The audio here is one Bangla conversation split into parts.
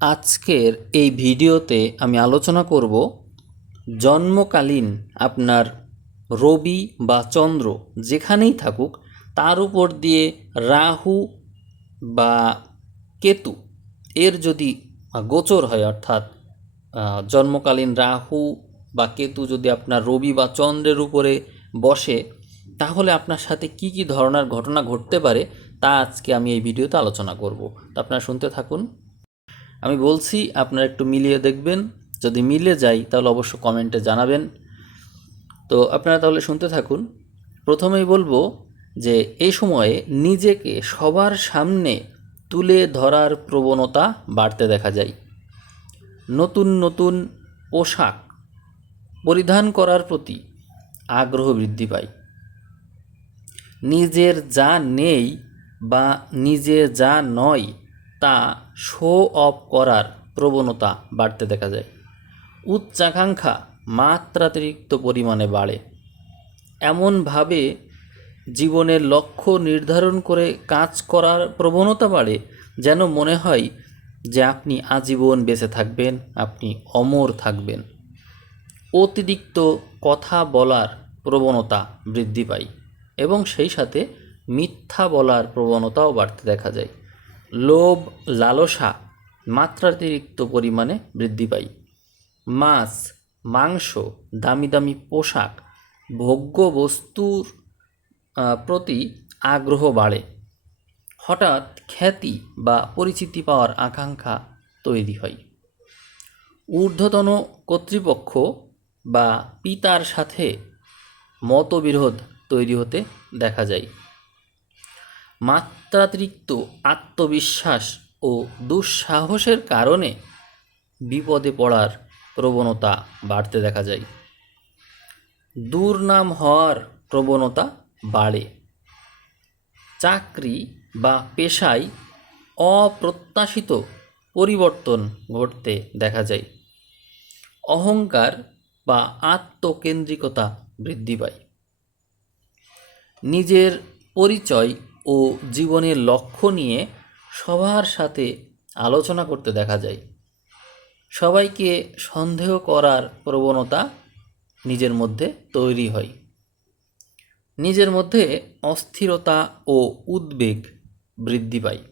আজকের এই ভিডিওতে আমি আলোচনা করব জন্মকালীন আপনার রবি বা চন্দ্র যেখানেই থাকুক তার উপর দিয়ে রাহু বা কেতু এর যদি গোচর হয়, অর্থাৎ জন্মকালীন রাহু বা কেতু যদি আপনার রবি বা চন্দ্রের উপরে বসে, তাহলে আপনার সাথে কি কি ধরনের ঘটনা ঘটতে পারে তা আজকে আমি এই ভিডিওতে আলোচনা করব। তো আপনারা শুনতে থাকুন। আমি বলছি, আপনারা একটু মিলিয়ে দেখবেন, যদি মিলে যায় তাহলে অবশ্য কমেন্টে জানাবেন। তো আপনারা তাহলে শুনতে থাকুন। প্রথমেই বলবো যে এই সময়ে নিজেকে সবার সামনে তুলে ধরার প্রবণতা বাড়তে দেখা যায়। নতুন নতুন পোশাক পরিধান করার প্রতি আগ্রহ বৃদ্ধি পায়। নিজের যা নেই বা নিজে যা নয় তা শো অফ করার প্রবণতা বাড়তে দেখা যায়। উচ্চাকাঙ্ক্ষা মাত্রাতিরিক্ত পরিমাণে বাড়ে। এমনভাবে জীবনের লক্ষ্য নির্ধারণ করে কাজ করার প্রবণতা বাড়ে যেন মনে হয় যে আপনি আজীবন বেঁচে থাকবেন, আপনি অমর থাকবেন। অতিরিক্ত কথা বলার প্রবণতা বৃদ্ধি পায় এবং সেই সাথে মিথ্যা বলার প্রবণতাও বাড়তে দেখা যায়। লোভ লালসা মাত্রাতিরিক্ত পরিমাণে বৃদ্ধি পায়। মাছ মাংস দামি দামি পোশাক ভোগ্য বস্তুর প্রতি আগ্রহ বাড়ে। হঠাৎ খ্যাতি বা পরিচিতি পাওয়ার আকাঙ্ক্ষা তৈরি হয়। ঊর্ধ্বতন কর্তৃপক্ষ বা পিতার সাথে মতবিরোধ তৈরি হতে দেখা যায়। মাত্রাতিরিক্ত আত্মবিশ্বাস ও দুঃসাহসের কারণে বিপদে পড়ার প্রবণতা বাড়তে দেখা যায়। দুর্নাম হওয়ার প্রবণতা বাড়ে। চাকরি বা পেশায় অপ্রত্যাশিত পরিবর্তন ঘটতে দেখা যায়। অহংকার বা আত্মকেন্দ্রিকতা বৃদ্ধি পায়। নিজের পরিচয় ও জীবনের লক্ষ্য নিয়ে সবার সাথে আলোচনা করতে দেখা যায়। সবাইকে সন্দেহ করার প্রবণতা নিজের মধ্যে তৈরি হয়। নিজের মধ্যে অস্থিরতা ও উদ্বেগ বৃদ্ধি পায়।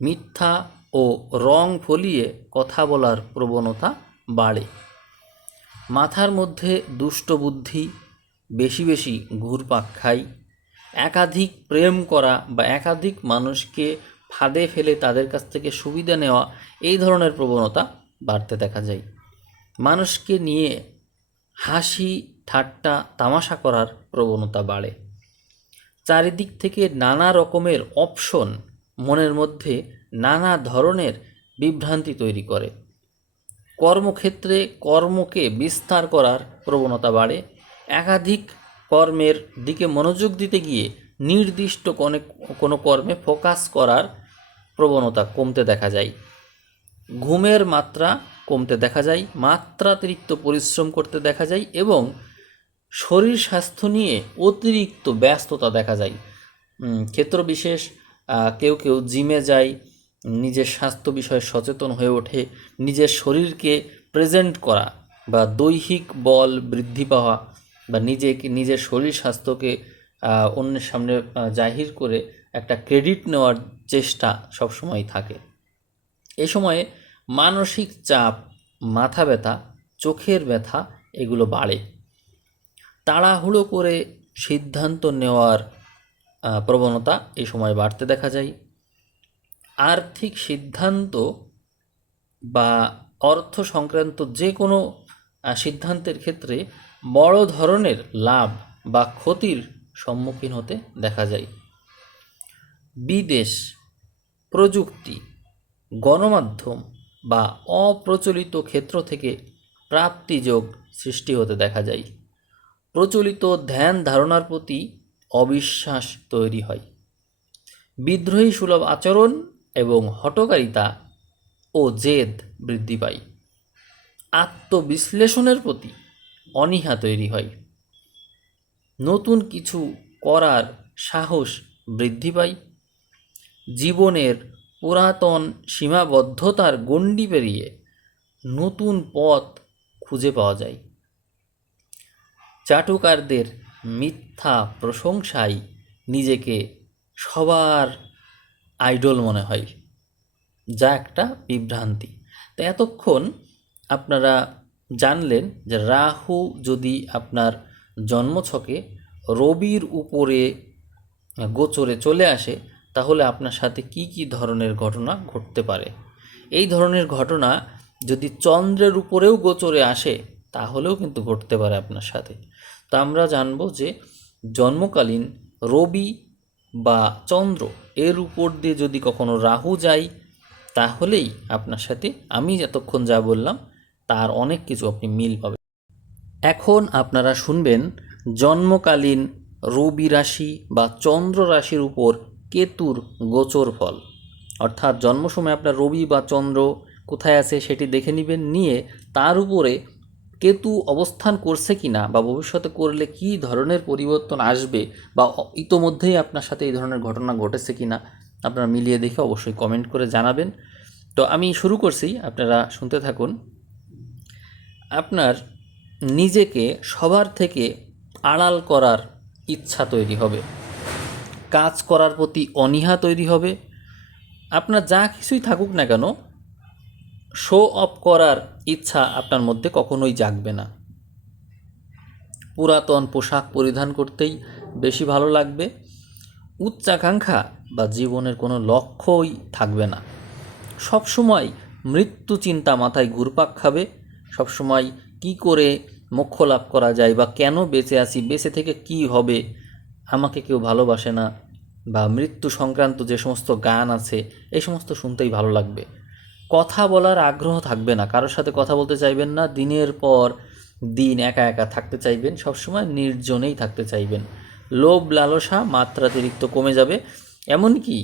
মিথ্যা ও রং ফলিয়ে কথা বলার প্রবণতা বাড়ে। মাথার মধ্যে দুষ্ট বুদ্ধি বেশি বেশি ঘুরপাক খায়। একাধিক প্রেম করা বা একাধিক মানুষকে ফাঁদে ফেলে তাদের কাছ থেকে সুবিধা নেওয়া, এই ধরনের প্রবণতা বাড়তে দেখা যায়। মানুষকে নিয়ে হাসি ঠাট্টা তামাশা করার প্রবণতা বাড়ে। চারিদিক থেকে নানা রকমের অপশন মনের মধ্যে নানা ধরনের বিভ্রান্তি তৈরি করে। কর্মক্ষেত্রে কর্মকে বিস্তার করার প্রবণতা বাড়ে। একাধিক কর্মের দিকে মনোযোগ দিতে গিয়ে নির্দিষ্ট কোনো কর্মে ফোকাস করার প্রবণতা কমতে দেখা যায়। ঘুমের মাত্রা কমতে দেখা যায়। মাত্রাতিরিক্ত পরিশ্রম করতে দেখা যায় এবং শরীর স্বাস্থ্য নিয়ে অতিরিক্ত ব্যস্ততা দেখা যায়। ক্ষেত্রবিশেষ কেউ কেউ জিমে যায়, নিজের স্বাস্থ্য বিষয়ে সচেতন হয়ে ওঠে। নিজের শরীরকে প্রেজেন্ট করা বা দৈহিক বল বৃদ্ধি পাওয়া বা নিজের শরীর স্বাস্থ্যকে অন্যের সামনে জাহির করে একটা ক্রেডিট নেওয়ার চেষ্টা সবসময় থাকে। এ সময়ে মানসিক চাপ, মাথা ব্যথা, চোখের ব্যথা এগুলো বাড়ে। তাড়াহুড়ো করে সিদ্ধান্ত নেওয়ার প্রবণতা এই সময় বাড়তে দেখা যায়। আর্থিক সিদ্ধান্ত বা অর্থ সংক্রান্ত যে কোনো সিদ্ধান্তের ক্ষেত্রে বড় ধরনের লাভ বা ক্ষতির সম্মুখীন হতে দেখা যায়। বিদেশ, প্রযুক্তি, গণমাধ্যম বা অপ্রচলিত ক্ষেত্র থেকে প্রাপ্তিযোগ সৃষ্টি হতে দেখা যায়। প্রচলিত ধ্যান ধারণার প্রতি অবিশ্বাস তৈরি হয়। বিদ্রোহী সুলভ আচরণ এবং হঠকারিতা ও জেদ বৃদ্ধি পায়। আত্মবিশ্লেষণের প্রতি অনীহা তৈরি হয়। নতুন কিছু করার সাহস বৃদ্ধি পায়। জীবনের পুরাতন সীমাবদ্ধতার গণ্ডি পেরিয়ে নতুন পথ খুঁজে পাওয়া যায়। চাটুকারদের মিথ্যা প্রশংসায় নিজেকে সবার আইডল মনে হয়, যা একটা বিভ্রান্তি। তো এতক্ষণ আপনারা জানলেন যে রাহু যদি আপনার জন্মছকে রবির উপরে গোচরে চলে আসে তাহলে আপনার সাথে কি কি ধরনের ঘটনা ঘটতে পারে। এই ধরনের ঘটনা যদি চন্দ্রের উপরেও গোচরে আসে তাহলেও কিন্তু ঘটতে পারে আপনার সাথে। তো আমরা জানবো যে জন্মকালীন রবি বা চন্দ্র এর উপর দিয়ে যদি কখনো রাহু যায় তাহলেই আপনার সাথে আমি এতক্ষণ যা বললাম তার অনেক কিছু আপনি মিল পাবেন। এখন আপনারা শুনবেন জন্মকালীন রবি রাশি বা চন্দ্র রাশির উপর কেতুর গোচর ফল। অর্থাৎ জন্ম সময় আপনার রবি বা চন্দ্র কোথায় আছে সেটি দেখে নেবেন, নিয়ে তার উপরে কেতু অবস্থান করছে কি না বা ভবিষ্যতে করলে কি ধরনের পরিবর্তন আসবে বা ইতোমধ্যেই আপনার সাথে এই ধরনের ঘটনা ঘটেছে কি না আপনারা মিলিয়ে দেখে অবশ্যই কমেন্ট করে জানাবেন। তো আমি শুরু করছি, আপনারা শুনতে থাকুন। আপনার নিজেকে সবার থেকে আড়াল করার ইচ্ছা তৈরি হবে, কাজ করার প্রতি অনীহা তৈরি হবে। আপনার যা কিছুই থাকুক না কেন, শো অফ করার ইচ্ছা আপনার মধ্যে কখনোই জাগবে না। পুরাতন পোশাক পরিধান করতেই বেশি ভালো লাগবে। উচ্চাকাঙ্ক্ষা বা জীবনের কোনো লক্ষ্যই থাকবে না। সবসময় মৃত্যু চিন্তা মাথায় ঘুরপাক খাবে। সবসময় কি করে মোক্ষ লাভ করা যায় বা কেন বেঁচে আছি, বেঁচে থেকে কি হবে, আমাকে কেউ ভালোবাসে না, বা মৃত্যু সংক্রান্ত যে সমস্ত গান আছে এই সমস্ত শুনতেই ভালো লাগবে। কথা বলার আগ্রহ থাকবে না, কারোর সাথে কথা বলতে চাইবেন না। দিনের পর দিন একা একা থাকতে চাইবেন, সবসময় নির্জনেই থাকতে চাইবেন। লোভ লালসা মাত্রাতিরিক্ত কমে যাবে। এমনকি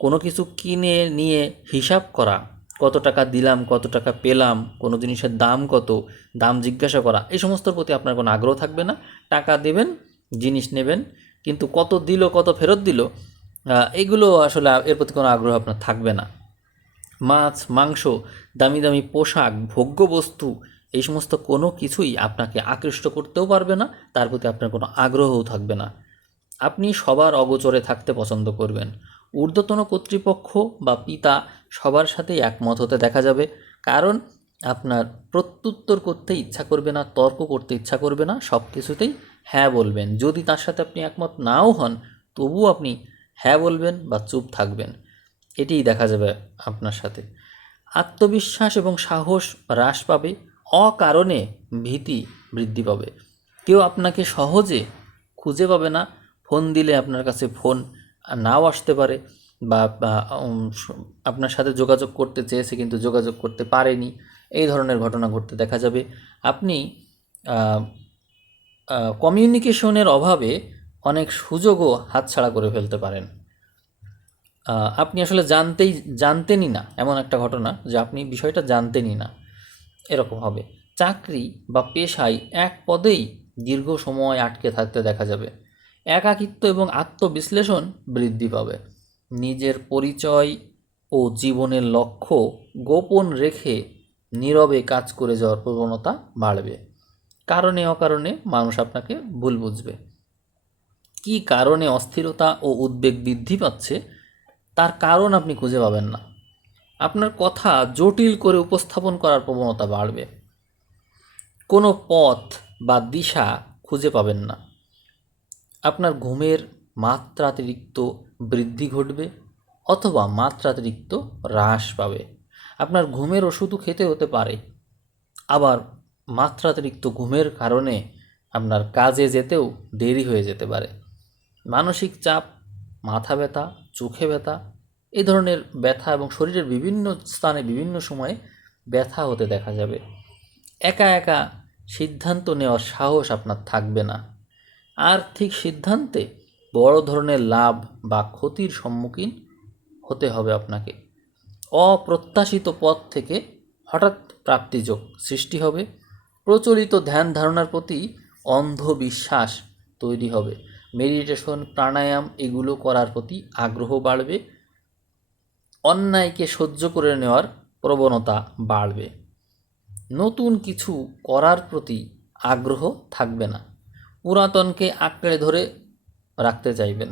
কোনো কিছু কিনে নিয়ে হিসাব করা, কত টাকা দিলাম, কত টাকা পেলাম, কোনো জিনিসের দাম কত, দাম জিজ্ঞাসা করা, এই সমস্তর প্রতি আপনার কোনো আগ্রহ থাকবে না। টাকা দেবেন, জিনিস নেবেন, কিন্তু কত দিল, কত ফেরত দিল, এগুলো আসলে এর প্রতি কোনো আগ্রহ আপনার থাকবে না। মাছ মাংস, দামি দামি পোশাক, ভোগ্য বস্তু, এই সমস্ত কোনো কিছুই আপনাকে আকৃষ্ট করতেও পারবে না, তার প্রতি আপনার কোনো আগ্রহও থাকবে না। আপনি সবার অগোচরে থাকতে পছন্দ করবেন। ঊর্ধ্বতন কর্তৃপক্ষ বা পিতা সবার সাথেই একমত হতে দেখা যাবে, কারণ আপনার প্রত্যুত্তর করতে ইচ্ছা করবে না, তর্ক করতে ইচ্ছা করবে না, সব কিছুতেই হ্যাঁ বলবেন। যদি তার সাথে আপনি একমত নাও হন তবুও আপনি হ্যাঁ বলবেন বা চুপ থাকবেন, এটিই দেখা যাবে আপনার সাথে। আত্মবিশ্বাস এবং সাহস হ্রাস পাবে, অকারণে ভীতি বৃদ্ধি পাবে। কেউ আপনাকে সহজে খুঁজে পাবে না। ফোন দিলে আপনার কাছে ফোন নাও আসতে পারে, বা আপনার সাথে যোগাযোগ করতে চেয়েছে কিন্তু যোগাযোগ করতে পারেনি, এই ধরনের ঘটনা ঘটতে দেখা যাবে। আপনি কমিউনিকেশনের অভাবে অনেক সুযোগও হাতছাড়া করে ফেলতে পারেন। আপনি আসলে জানতেনই না, এমন একটা ঘটনা যে আপনি বিষয়টা জানতেনই না, এরকম হবে। চাকরি বা পেশায় এক পদেই দীর্ঘ সময় আটকে থাকতে দেখা যাবে। একাকিত্ব এবং আত্মবিশ্লেষণ বৃদ্ধি পাবে। নিজের পরিচয় ও জীবনের লক্ষ্য গোপন রেখে নীরবে কাজ করে যাওয়ার প্রবণতা বাড়বে। কারণে অকারণে মানুষ আপনাকে ভুল বুঝবে। কী কারণে অস্থিরতা ও উদ্বেগ বৃদ্ধি পাচ্ছে তার কারণ আপনি খুঁজে পাবেন না। আপনার কথা জটিল করে উপস্থাপন করার প্রবণতা বাড়বে। কোনো পথ বা দিশা খুঁজে পাবেন না। আপনার ঘুমের মাত্রাতিরিক্ত বৃদ্ধি ঘটবে অথবা মাত্রাতিরিক্ত হ্রাস পাবে। আপনার ঘুমের ওষুধও খেতে হতে পারে, আবার মাত্রাতিরিক্ত ঘুমের কারণে আপনার কাজে যেতেও দেরি হয়ে যেতে পারে। মানসিক চাপ, মাথা ব্যথা, চোখে ব্যথা, এই ধরনের ব্যথা এবং শরীরের বিভিন্ন স্থানে বিভিন্ন সময়ে ব্যথা হতে দেখা যাবে। একা একা সিদ্ধান্ত নেওয়ার সাহস আপনার থাকবে না। আর্থিক সিদ্ধান্তে বড় ধরনের লাভ বা ক্ষতির সম্মুখীন হতে হবে আপনাকে। অপ্রত্যাশিত পথ থেকে হঠাৎ প্রাপ্তিযোগ সৃষ্টি হবে। প্রচলিত ধ্যান ধারণার প্রতি অন্ধবিশ্বাস তৈরি হবে। মেডিটেশন, প্রাণায়াম এগুলো করার প্রতি আগ্রহ বাড়বে। অন্যায়কে সহ্য করে নেওয়ার প্রবণতা বাড়বে, নতুন কিছু করার প্রতি আগ্রহ থাকবে না, পুরাতনকে আঁকড়ে ধরে রাখতে চাইবেন।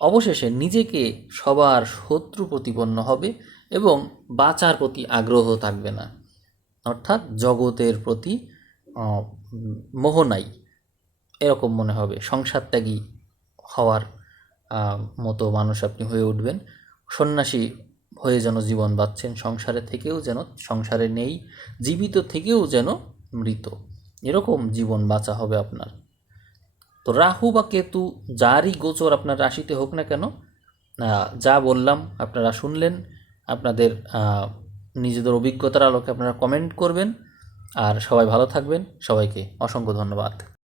অবশেষে নিজেকে সবার শত্রু প্রতিপন্ন হবে এবং বাঁচার প্রতি আগ্রহ থাকবে না, অর্থাৎ জগতের প্রতি মোহ নাই এরকম মনে হবে। সংসার ত্যাগী হওয়ার মতো মানুষ আপনি হয়ে উঠবেন। সন্ন্যাসী হয়ে যেন জীবন বাঁচছেন, সংসারে থেকেও যেন সংসারে নেই, জীবিত থেকেও যেন মৃত, এরকম জীবন বাঁচা হবে আপনার। তো রাহু বা কেতু যারই গোচর আপনার রাশিতে হোক না কেন, যা বললাম আপনারা শুনলেন, আপনাদের নিজেদের অভিজ্ঞতার আলোকে আপনারা কমেন্ট করবেন। আর সবাই ভালো থাকবেন। সবাইকে অসংখ্য ধন্যবাদ।